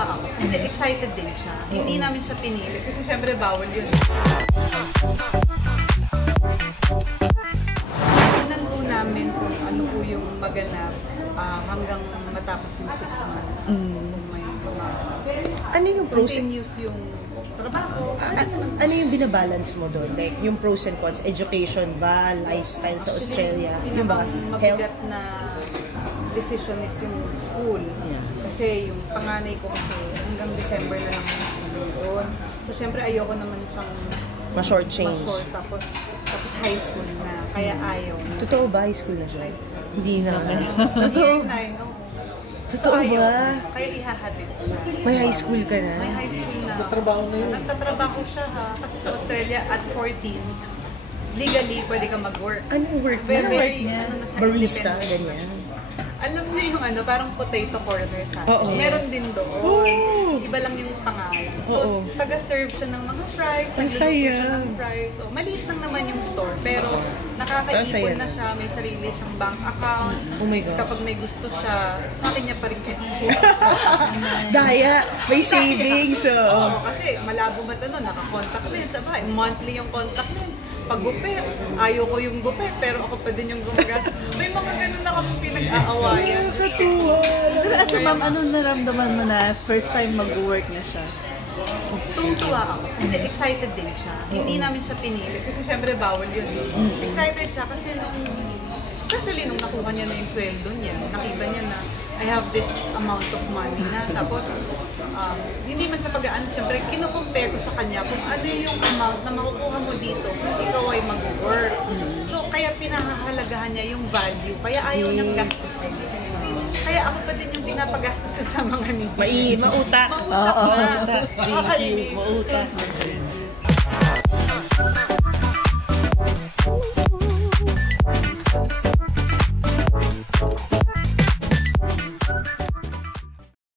Tuwang-tuwa ako kasi excited din siya. Hindi namin siya pinili kasi syempre bawal yun. Tignan po namin kung ano po yung maganap hanggang matapos yung 6 months. Ano yung pros and continuous yung trabaho. ano yung binabalance mo doon? Like, yung pros and cons, education ba, lifestyle sa Australia? Yung ba? Mabigat na decision is yung school. Yeah. Kasi yung panganay ko kasi hanggang December na lang doon. So, syempre ayoko naman siyang Ma-short change. ma-short. Tapos high school na. Kaya ayaw. Totoo ba high school na siya? High school. Hindi na. Totoo. Totoo ba? Kaya ihahatid siya. May high school ka na? May high school na. Nagtatrabaho na yun. Nagtatrabaho siya ha. Kasi sa Australia at 14, legally pwede ka mag-work. Anong work na? Very, ano na siya, Barista, independent. ganyan. Alam niyo yung ano, parang potato corner sa Oo. meron din doon. Oh. Iba lang yung pangalan. So, Oo. taga-serve siya ng mga fries, Ang nagluluto saya. siya ng fries. So, maliit lang naman yung store, pero nakakaipon na siya, may sarili siyang bank account. Oh my Tapos God. kapag may gusto siya, sa akin niya pa rin Daya, may savings. Oo, kasi malabo mata nun, naka-contact lens. Aba, monthly yung contact lens. Pag gupit, ayaw ko yung gupit, pero ako pa din yung gumagas. May mga ganun na kami pinag-aawayan. Katuwa. Pero as a ma'am, anong naramdaman mo na first time mag-work na siya? Tuwang-tuwa ako kasi excited din siya. Hindi namin siya pinili kasi syempre bawal yun. Excited siya kasi especially nung nakuha niya na yung sweldo niya, nakita niya na I have this amount of money na. Tapos, hindi man sa pag-aan, syempre, kinukompare ko sa kanya kung ano yung amount na makukuha mo dito kung ikaw ay mag-work. So, kaya pinahahalagahan niya yung value, kaya ayaw niyang gastusin. Kaya ako pa din yung pinapagastos sa mga needs. Mautak. Mautak ba? Mautak. Nakakalinis. Mautak.